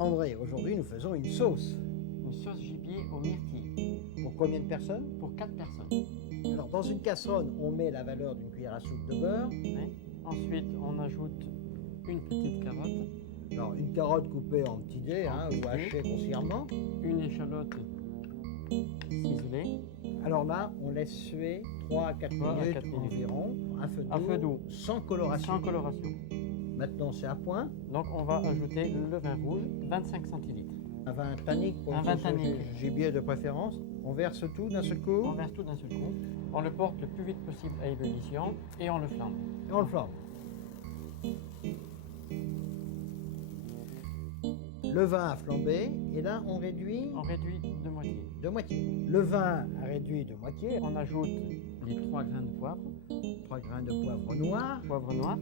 André, aujourd'hui nous faisons une sauce. Une sauce gibier au myrtille Pour combien de personnes? pour 4 personnes. Alors dans une casserole, on met la valeur d'une cuillère à soupe de beurre. Oui. Ensuite, on ajoute une petite carotte, Alors une carotte coupée en petits dés En ou petits hachée grossièrement. une échalote ciselée, Alors là, on laisse suer 3 à 4 3 à minutes 4 minutes. environ, à À feu doux. sans coloration. sans coloration. Maintenant c'est à point. Donc on va ajouter le vin rouge, 25 centilitres. Un vin tannique pour Un une vin sauce tannique. gibier de préférence. On verse tout d'un seul coup On verse tout d'un seul coup. On le porte le plus vite possible à ébullition et on le flambe. et on le flambe. Le vin a flambé et là on réduit On réduit de moitié. de moitié. Le vin a réduit de moitié. On ajoute les 3 grains de poivre, 3 grains de poivre noir, poivre noir,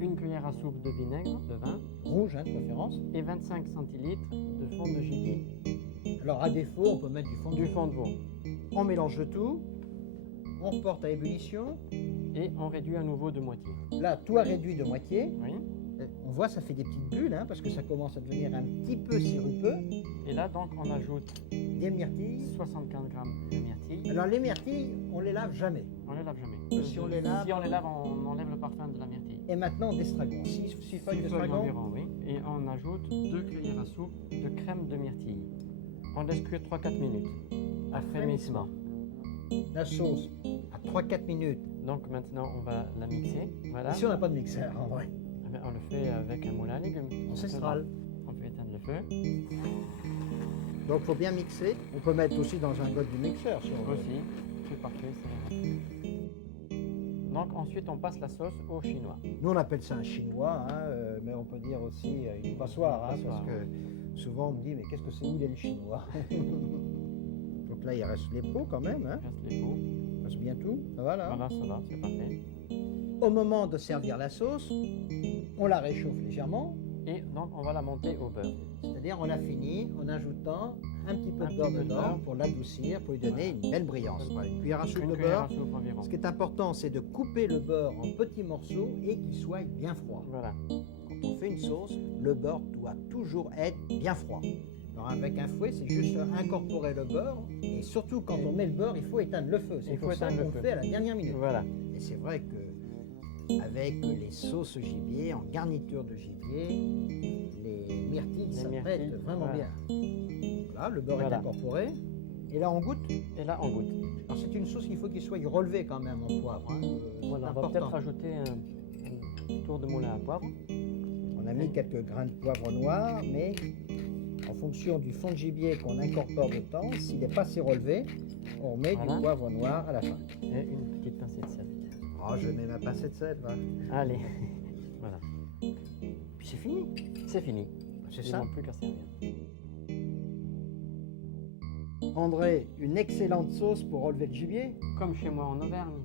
une cuillère à soupe de vinaigre de vin rouge de préférence. et 25 centilitres de fond de gibier, Alors à défaut, on peut mettre du fond de du fond de veau. On mélange le tout, on porte à ébullition. Et on réduit à nouveau de moitié. Là, tout a réduit de moitié. Oui. On voit, ça fait des petites bulles, parce que ça commence à devenir un petit peu sirupeux. Et là donc on ajoute Des myrtilles. 75 grammes de myrtilles. Alors les myrtilles, on les lave jamais. On les lave jamais. Si on les lave- Si on les lave, on enlève le parfum de la myrtille. Et maintenant, d'estragon. 6 feuilles 6 feuilles d'estragon. environ, oui. Et on ajoute 2 cuillères à soupe de crème de myrtille. On laisse cuire 3-4 minutes. À frémissement. La sauce à 3-4 minutes. Donc maintenant on va la mixer. Voilà. Ici, on n'a pas de mixeur, en vrai. Eh bien, on le fait avec un moulin à légumes. Ancestral. On peut éteindre le feu. Donc, il faut bien mixer. On peut mettre aussi dans un god du mixeur, si on veut. Aussi. C'est parfait. Donc ensuite on passe la sauce au chinois. Nous, on appelle ça un chinois, mais on peut dire aussi une passoire, Une passoire. parce que souvent, on me dit, mais qu'est-ce que c'est, où il est le chinois? Donc là, il reste les pots quand même, On reste les pots. il reste bien tout, ça va là. Voilà, ça va, c'est parfait. Au moment de servir la sauce, on la réchauffe légèrement, Et donc on va la monter au beurre. c'est-à-dire on la finit en ajoutant un petit peu Un de beurre petit peu de dedans beurre. pour l'adoucir, pour lui donner une belle brillance. Voilà, une cuillère à soupe Une de cuillère à beurre. soupe environ. Ce qui est important, c'est de couper le beurre en petits morceaux et qu'il soit bien froid. Voilà. Quand on fait une sauce, le beurre doit toujours être bien froid. Alors avec un fouet, c'est juste incorporer le beurre et surtout quand on met le beurre, il faut éteindre le feu. C'est Il faut pour ça éteindre qu'on le le feu. fait à la dernière minute. Voilà. Et c'est vrai que avec les sauces gibier, en garniture de gibier, les myrtilles, ça myrtilles, pète vraiment voilà. bien. Voilà, le beurre Voilà. est incorporé. Et là, on goûte. Et là on goûte. Alors c'est une sauce qu'il faut qu'il soit relevé quand même en poivre. C'est Voilà, on va important. peut-être rajouter un tour de moulin à poivre. On a mis quelques grains de poivre noir, mais en fonction du fond de gibier qu'on incorpore dedans, s'il n'est pas assez relevé, on met Voilà. du poivre noir à la fin. Et une petite pincée de sel. Oh, je mets ma pincée de sel, va. Allez. Voilà. Puis c'est fini. C'est fini. C'est Ils ça. n'ont plus qu'à servir. André, une excellente sauce pour relever le gibier. Comme chez moi en Auvergne.